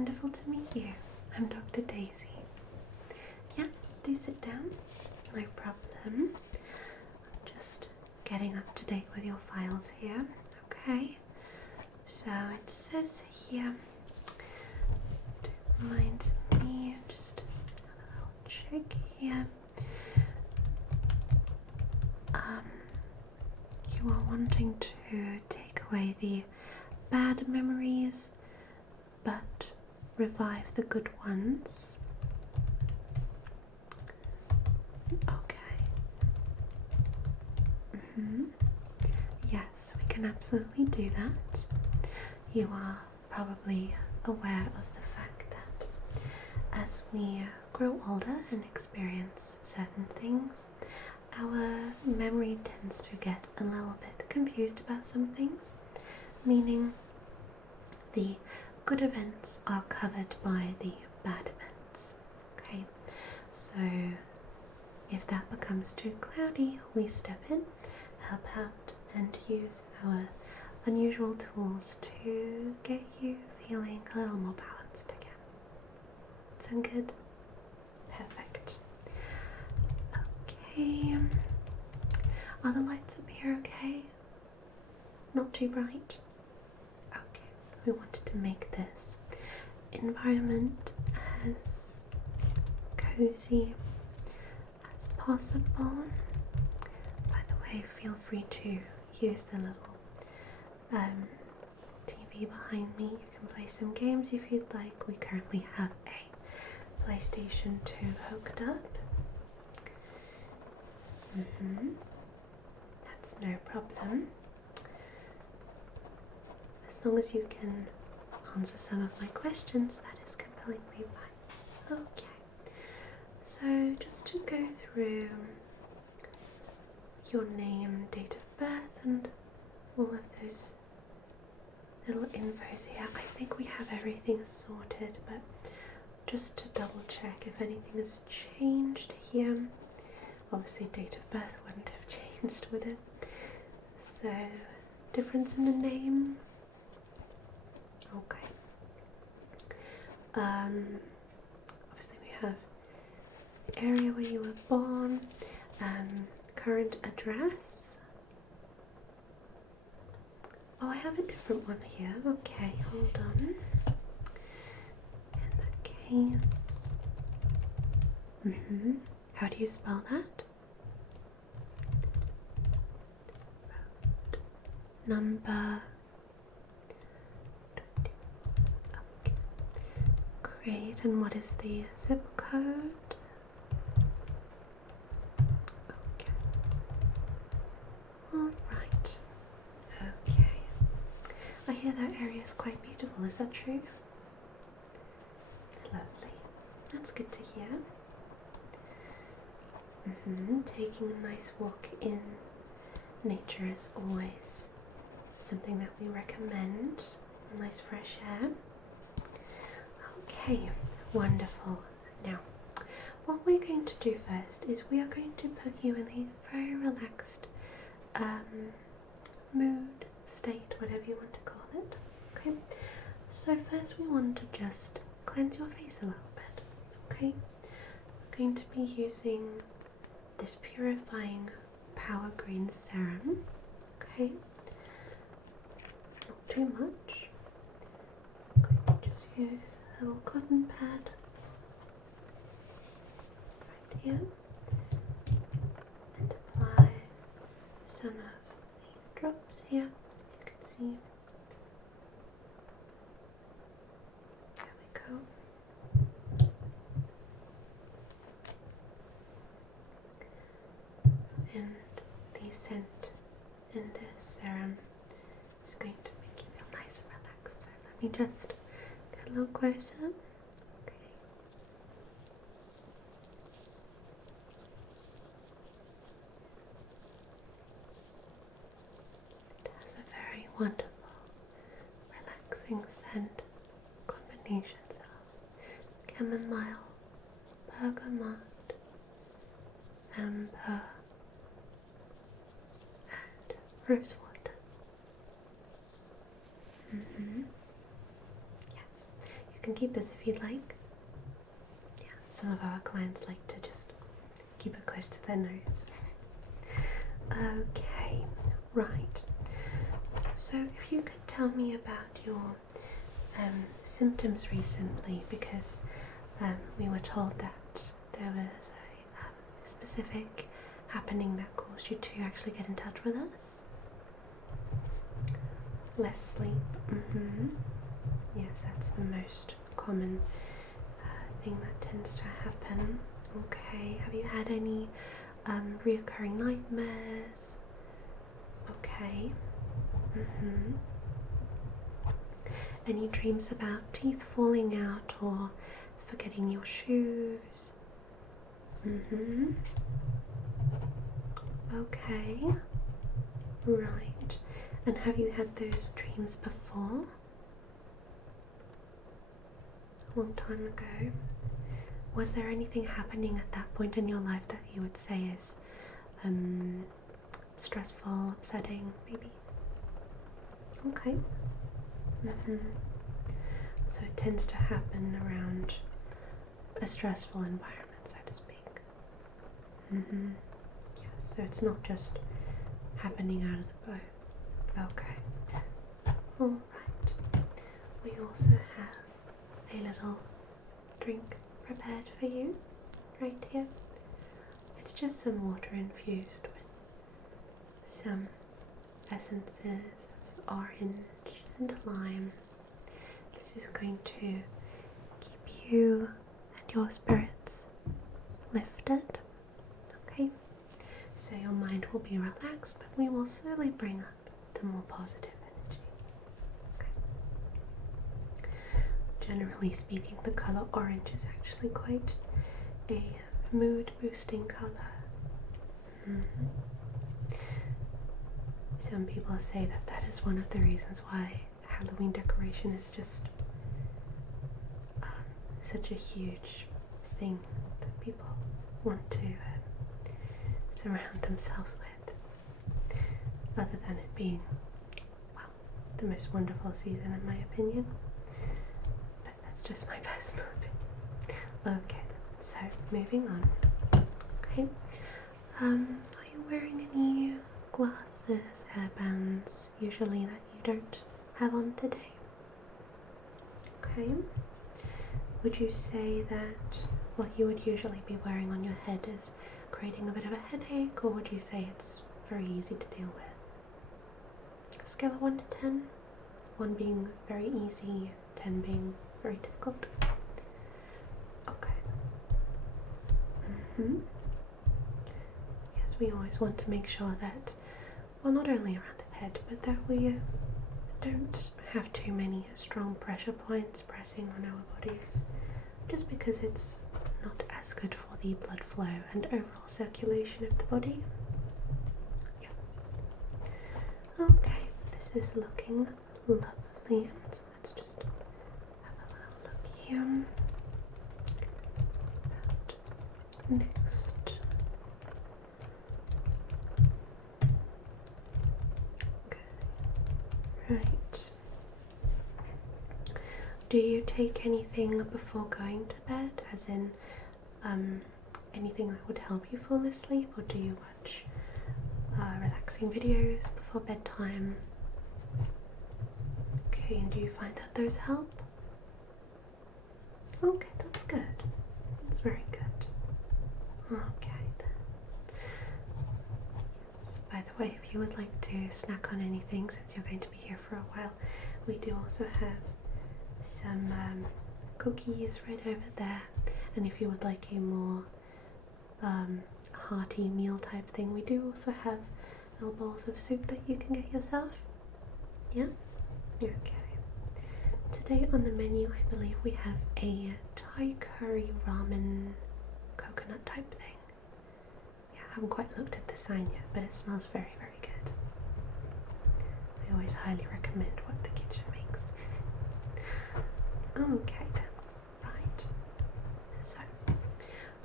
wonderful to meet you. I'm Dr. Daisy. Yeah, do sit down. No problem. I'm just getting up to date with your files here. Okay. So it says here, don't mind me, just a little check here. You are wanting to take away the bad memories, but revive the good ones. Okay. Yes, we can absolutely do that. You are probably aware of the fact that as we grow older and experience certain things, our memory tends to get a little bit confused about some things, meaning the good events are covered by the bad events. Okay, so if that becomes too cloudy, we step in, help out, and use our unusual tools to get you feeling a little more balanced again. Sound good? Perfect. Okay. Are the lights up here okay? Not too bright? Okay. We wanted to make this environment as cozy as possible. By the way, feel free to use the little TV behind me. You can play some games if you'd like. We currently have a PlayStation 2 hooked up. That's no problem. As long as you can answer some of my questions, that is completely fine. Okay, so just to go through your name, date of birth, and all of those little infos here. I think we have everything sorted, but just to double check if anything has changed here. Obviously date of birth wouldn't have changed, would it? So, difference in the name. Okay. Obviously we have the area where you were born, current address. Oh, I have a different one here. Okay, hold on. In that case. How do you spell that? Number 20. Okay. Great. And what is the zip code? Okay. All right. Okay. I hear that area is quite beautiful. Is that true? Lovely. That's good to hear. Taking a nice walk in nature is always something that we recommend. Nice fresh air. Okay, wonderful. Now, what we're going to do first is we are going to put you in a very relaxed mood, state, whatever you want to call it. Okay, so first we want to just cleanse your face a little bit. Okay, we're going to be using this purifying power green serum. Okay, not too much. I'm going to just use a little cotton pad right here and apply some of the drops here. You can see. There we go. And the scent in this serum is going to make you feel nice and relaxed. So let me just get a little closer. Okay. It has a very wonderful, relaxing scent, combinations of chamomile, bergamot, amber, and rose water. Yes, you can keep this if you'd like. Yeah, some of our clients like to just keep it close to their nose. Okay, right. So if you could tell me about your symptoms recently, because we were told that there was a specific happening that caused you to actually get in touch with us. Less sleep. Yes, that's the most common thing that tends to happen. Okay, have you had any reoccurring nightmares? Okay. Any dreams about teeth falling out or forgetting your shoes? Okay. Right. And have you had those dreams before? A long time ago. Was there anything happening at that point in your life that you would say is stressful, upsetting, maybe? Okay. So it tends to happen around a stressful environment, so to speak. Yes, so it's not just happening out of the blue. Okay. Alright. We also have a little drink prepared for you right here. It's just some water infused with some essences of orange and lime. This is going to keep you and your spirits lifted. Okay, so your mind will be relaxed, but we will slowly bring up the more positive energy. Okay. Generally speaking, the color orange is actually quite a mood boosting color. Some people say that that is one of the reasons why Halloween decoration is just such a huge thing that people want to surround themselves with, other than it being, well, the most wonderful season in my opinion, but that's just my personal opinion. Okay, so moving on. Okay, are you wearing any glasses, hairbands, usually, that you don't have on today? Okay. Would you say that what you would usually be wearing on your head is creating a bit of a headache, or would you say it's very easy to deal with? Scale of 1 to 10, 1 being very easy, 10 being very difficult. Okay. Yes, we always want to make sure that, well, not only around the head, but that we don't have too many strong pressure points pressing on our bodies, just because it's not as good for the blood flow and overall circulation of the body. Yes. Okay, this is looking lovely, so let's just have a little look here. Next. Okay. Right. Do you take anything before going to bed, as in anything that would help you fall asleep, or do you watch relaxing videos before bedtime? Okay, and do you find that those help? Okay, that's good. That's very good. Okay then. Yes. By the way, if you would like to snack on anything, since you're going to be here for a while, we do also have some cookies right over there, and if you would like a more hearty meal type thing, we do also have little bowls of soup that you can get yourself. Yeah? Okay. Today on the menu, I believe we have a Thai curry ramen coconut type thing. Yeah, I haven't quite looked at the sign yet, but it smells very, very good. I always highly recommend what the kitchen makes. Okay then, right, so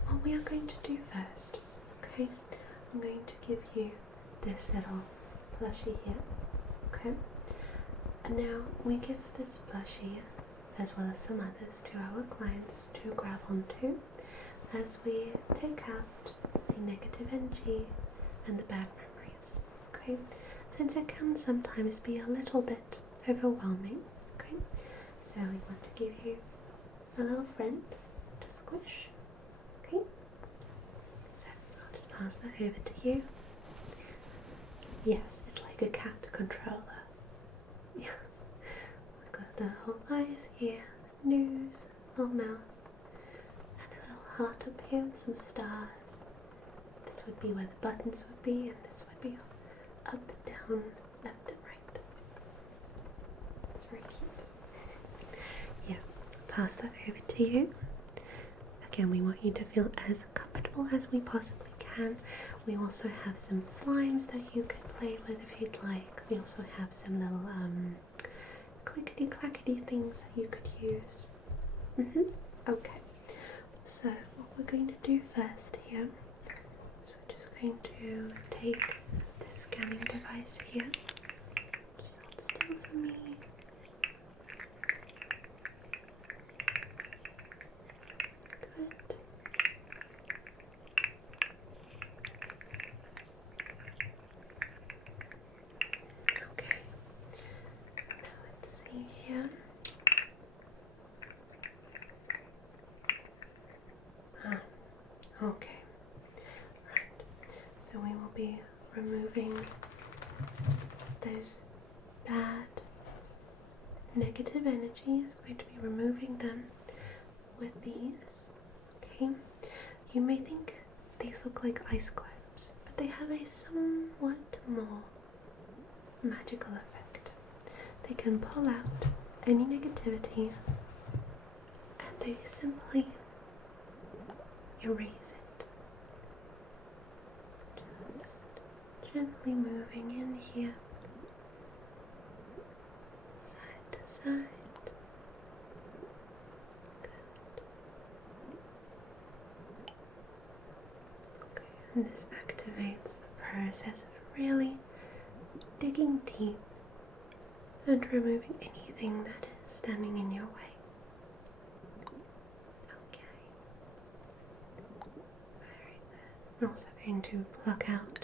what we are going to do first, okay, I'm going to give you this little plushie here, okay, and now we give this plushie as well as some others to our clients to grab onto as we take out the negative energy and the bad memories. Okay, since it can sometimes be a little bit overwhelming. Okay, so we want to give you a little friend to squish. Okay, so I'll just pass that over to you. Yes, it's like a cat controller. Yeah, we've got the whole eyes here, nose, little mouth, and a little heart up here with some stars. This would be where the buttons would be, and this would be up, down, left and right. It's very cute. Yeah, pass that over to you. Again, we want you to feel as comfortable as we possibly can. We also have some slimes that you can play with if you'd like. We also have some little clickety clackety things that you could use. Okay, so what we're going to do first here is we're just going to take the scanning device here. Just hold still for me. Good. Okay, now let's see here. Okay, right, so we will be removing those bad negative energies. We're going to be removing them with these. Okay, you may think these look like ice globes, but they have a somewhat more magical effect. They can pull out any negativity and they simply erase it. Just gently moving in here, side to side. Good. Okay, and this activates the process of really digging deep and removing anything that is standing in your way. We're also going to pluck out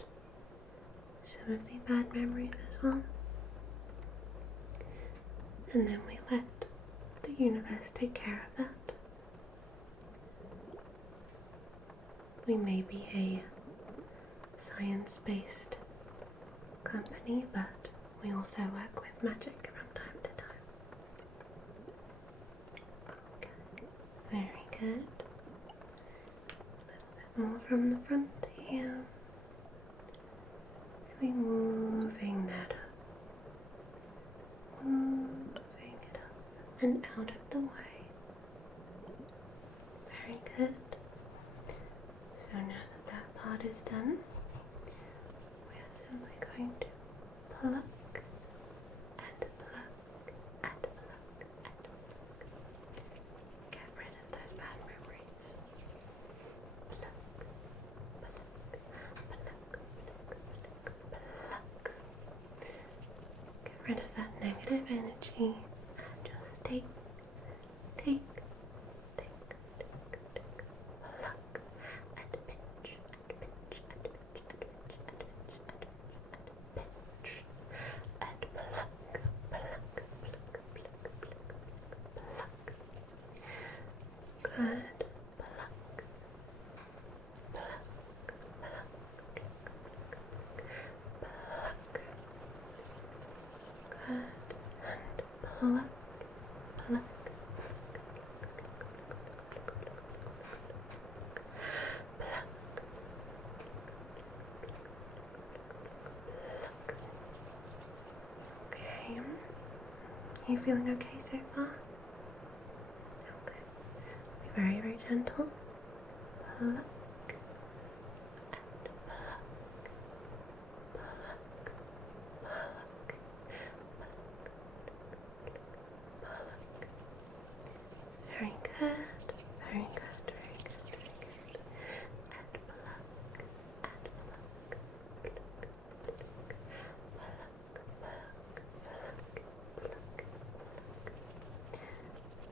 some of the bad memories as well. And then we let the universe take care of that. We may be a science-based company, but we also work with magic from time to time. Okay, very good. More from the front here, really moving that up, moving it up and out of the way. Very good. So now that that part is done, we are simply going to pluck and pluck and pluck and pluck. Get rid of those bad memories. Get rid of that negative energy and just take, pluck and pinch and pinch and pinch and pinch and pinch and pinch and pluck, pluck, pluck. Good. Pluck, pluck, pluck. Okay, are you feeling okay so far? Okay, be very, very gentle. Pluck. Very good, very good, very good, very good. And pluck, and pluck, pluck, pluck, pluck, pluck, pluck, pluck.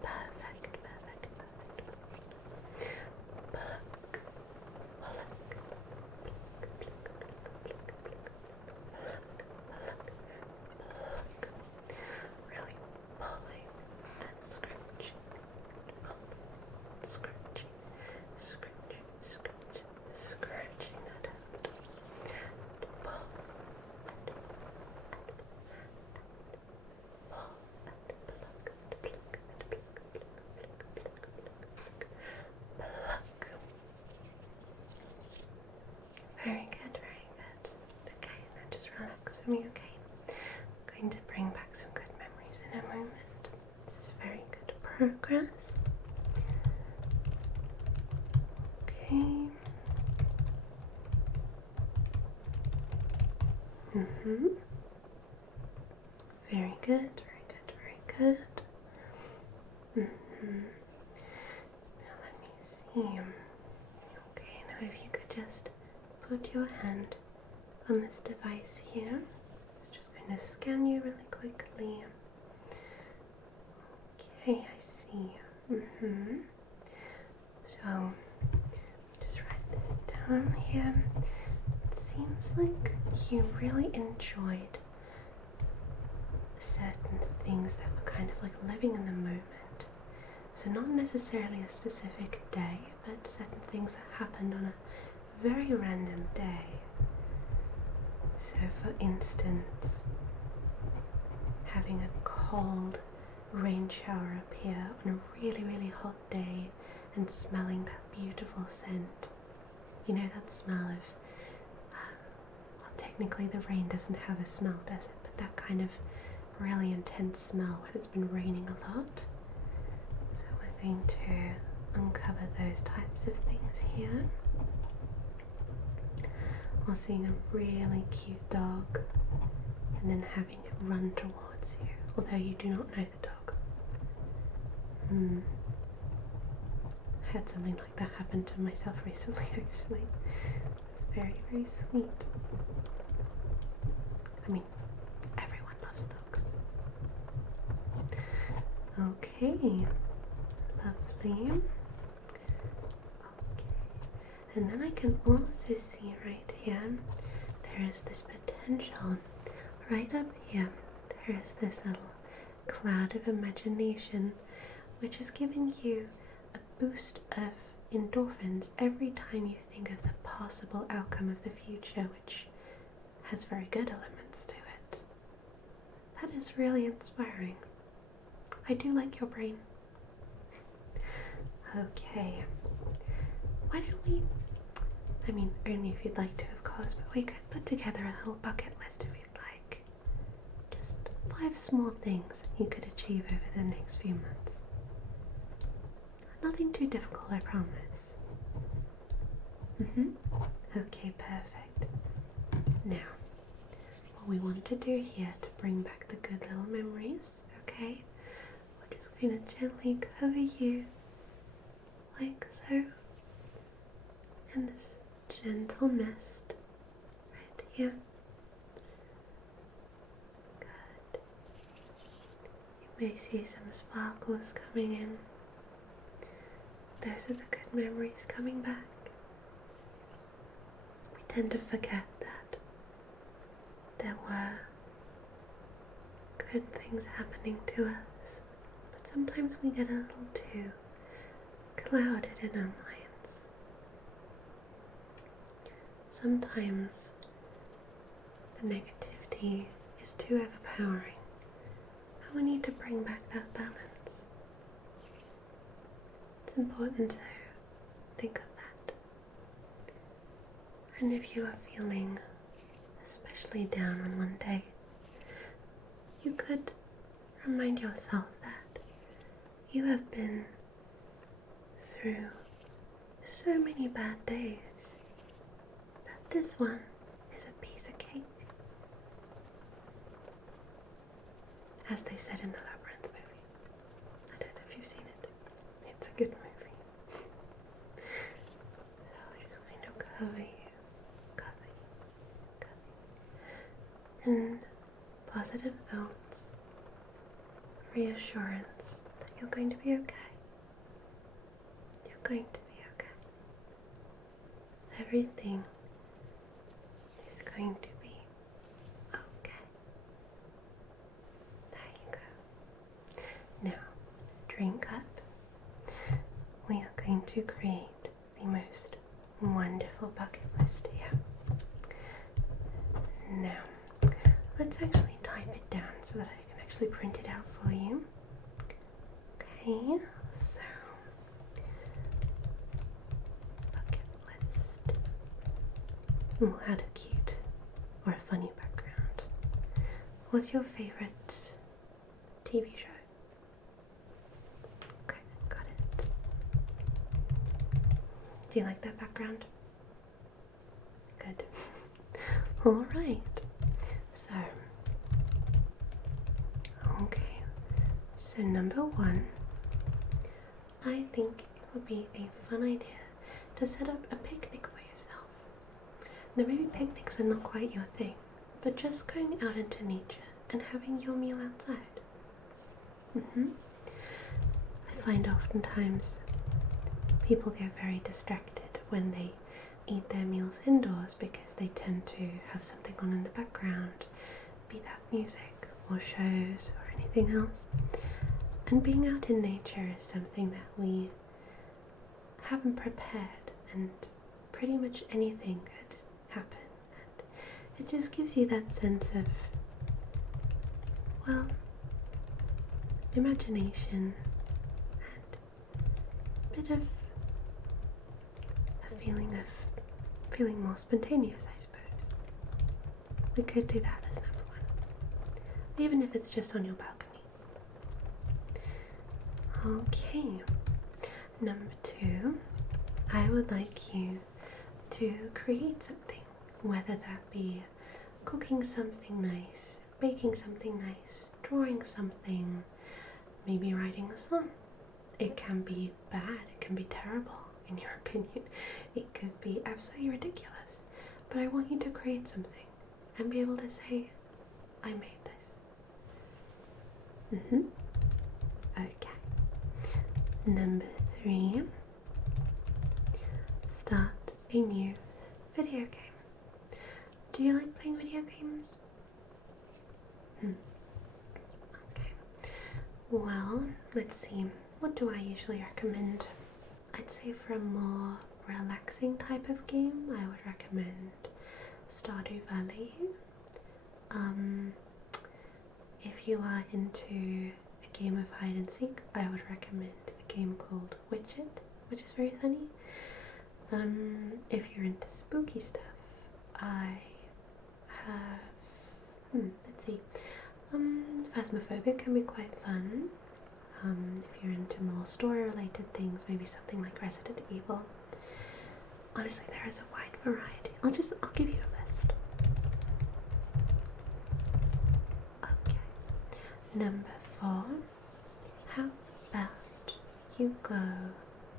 for me, okay? I'm going to bring back some good memories in a moment. This is very good progress. Okay. Very good, very good, very good. Now let me see. Okay, now if you could just put your hand on this device here. It's just going to scan you really quickly. Okay, I see. So, just write this down here. It seems like you really enjoyed certain things that were kind of like living in the moment. So not necessarily a specific day, but certain things that happened on a very random day. So for instance, having a cold rain shower appear on a really, really hot day and smelling that beautiful scent. You know that smell of, well, technically the rain doesn't have a smell, does it? But that kind of really intense smell when it's been raining a lot. So we're going to uncover those types of things here. Or seeing a really cute dog and then having it run towards you, although you do not know the dog. I had something like that happen to myself recently, actually. It was very, very sweet. I mean, everyone loves dogs. Okay, lovely. Okay, and then I can also see right here, there is this potential. Right up here, there is this little cloud of imagination, which is giving you a boost of endorphins every time you think of the possible outcome of the future, which has very good elements to it. That is really inspiring. I do like your brain. Okay. Why don't we, I mean, only if you'd like to, of course, but we could put together a little bucket list if you'd like. Just 5 small things that you could achieve over the next few months. Nothing too difficult, I promise. Okay, perfect. Now, what we want to do here to bring back the good little memories, okay? We're just going to gently cover you like so in this gentle mist right here. Good. You may see some sparkles coming in. Those are the good memories coming back. We tend to forget that there were good things happening to us, but sometimes we get a little too clouded in our minds. Sometimes the negativity is too overpowering, and we need to bring back that balance. It's important to think of that. And if you are feeling especially down on one day, you could remind yourself that you have been through so many bad days that this one is a piece of cake. As they said in the Labyrinth movie. I don't know if you've seen it. It's a good movie. So I'm just going to cover you, and positive thoughts, reassurance that you're going to be okay. You're going to be okay. Everything is going to be okay. There you go. Now, drink up. We are going to create the most wonderful bucket list here. Now, let's actually type it down so that I can actually print it out for you. Okay, so bucket list. We'll add a cute or a funny background. What's your favourite TV show? Okay, got it. Do you like that background? Good. Alright. So, okay. So number one, I think it would be a fun idea to set up a picnic for yourself. Now maybe picnics are not quite your thing, but just going out into nature and having your meal outside. I find oftentimes people get very distracted when they eat their meals indoors because they tend to have something on in the background, be that music or shows or anything else. And being out in nature is something that we haven't prepared, and pretty much anything could happen. And it just gives you that sense of, well, imagination and a bit of a feeling of feeling more spontaneous, I suppose. We could do that as number one, even if it's just on your balcony. Okay, number two, I would like you to create something, whether that be cooking something nice, baking something nice, drawing something, maybe writing a song. It can be bad, it can be terrible in your opinion, it could be absolutely ridiculous, but I want you to create something and be able to say, I made this. Okay. Number three, start a new video game. Do you like playing video games? Okay. Well, let's see. What do I usually recommend? I'd say for a more relaxing type of game, I would recommend Stardew Valley. If you are into a game of hide and seek, I would recommend a game called Witchet, which is very funny. If you're into spooky stuff, I have, let's see, Phasmophobia can be quite fun. If you're into more story-related things, maybe something like Resident Evil. Honestly, there is a wide variety. I'll give you a list. Okay. Number four, how about you go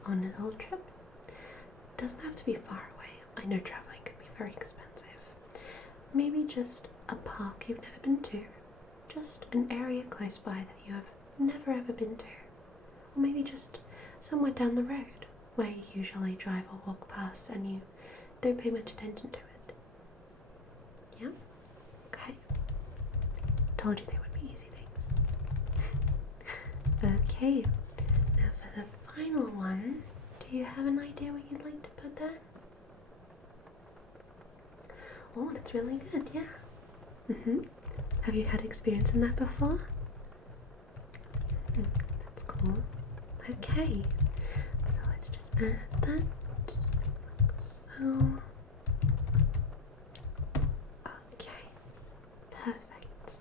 on a little trip? It doesn't have to be far away. I know traveling can be very expensive. Maybe just a park you've never been to. Just an area close by that you have never ever been to. Or maybe just somewhere down the road where you usually drive or walk past and you don't pay much attention to it. Yeah? Okay. Told you they would be easy things. Okay. Now for the final one, do you have an idea what you'd like to put there? Oh, that's really good, yeah. Have you had experience in that before? That's cool. Okay, so let's just add that. So, okay, perfect.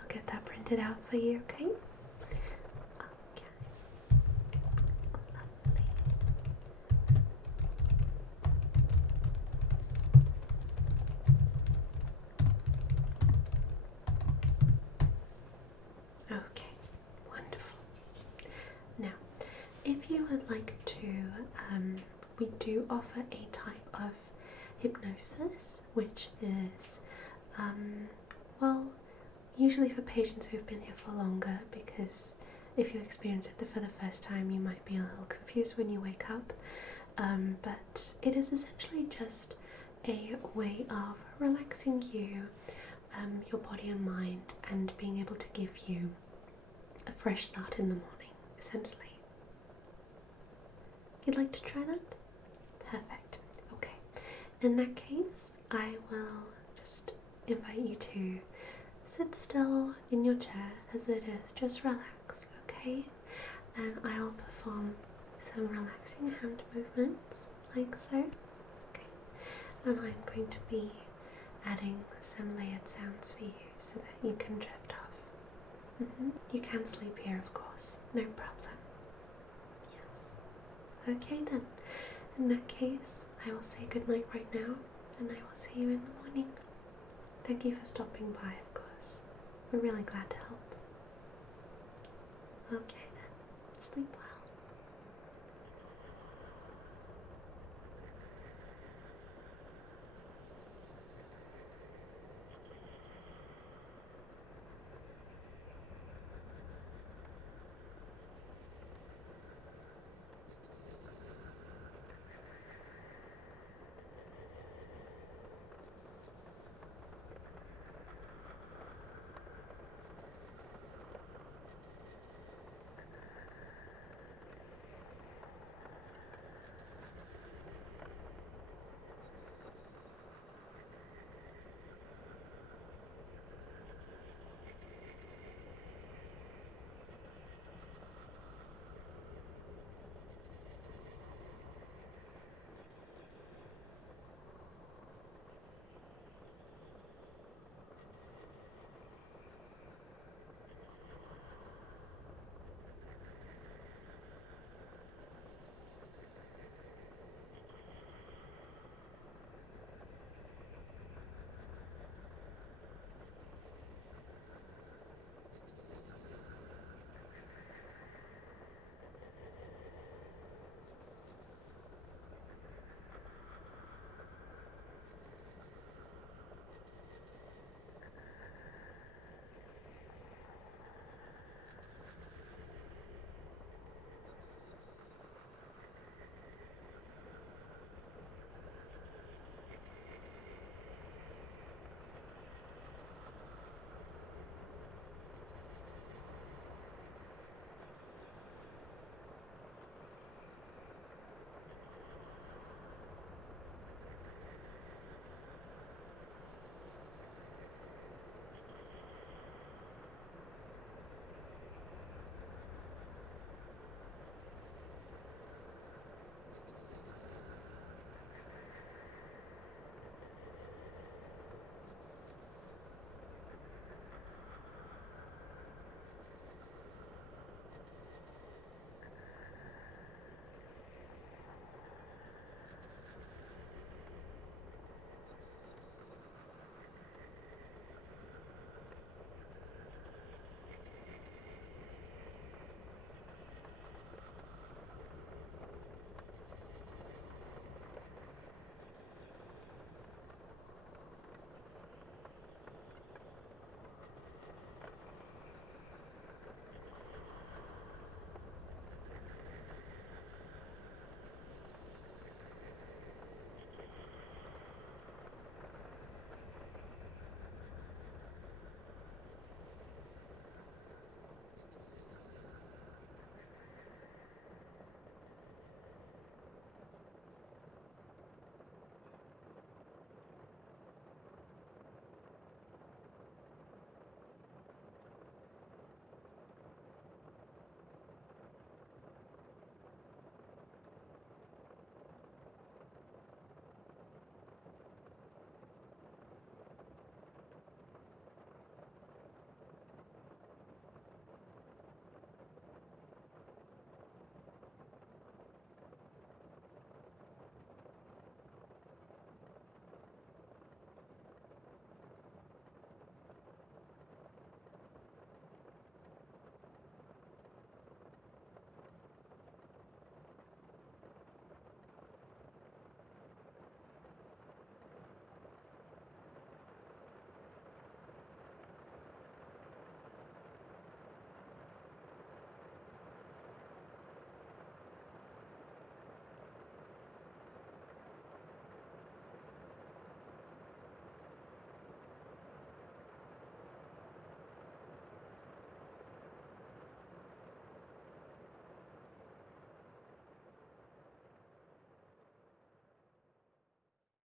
I'll get that printed out for you, okay? Okay, lovely. Okay, wonderful. Now, if you would like to, we do offer a type of hypnosis, which is, well, usually for patients who've been here for longer, because if you experience it for the first time, you might be a little confused when you wake up. But it is essentially just a way of relaxing you, your body and mind, and being able to give you a fresh start in the morning, essentially. You'd like to try that? Perfect. Okay. In that case, I will just invite you to sit still in your chair as it is. Just relax, okay? And I will perform some relaxing hand movements, like so. Okay. And I'm going to be adding some layered sounds for you so that you can drift off. You can sleep here, of course, no problem. Yes. Okay then, in that case, I will say goodnight right now, and I will see you in the morning. Thank you for stopping by, of course. We're really glad to help. Okay then, sleep well.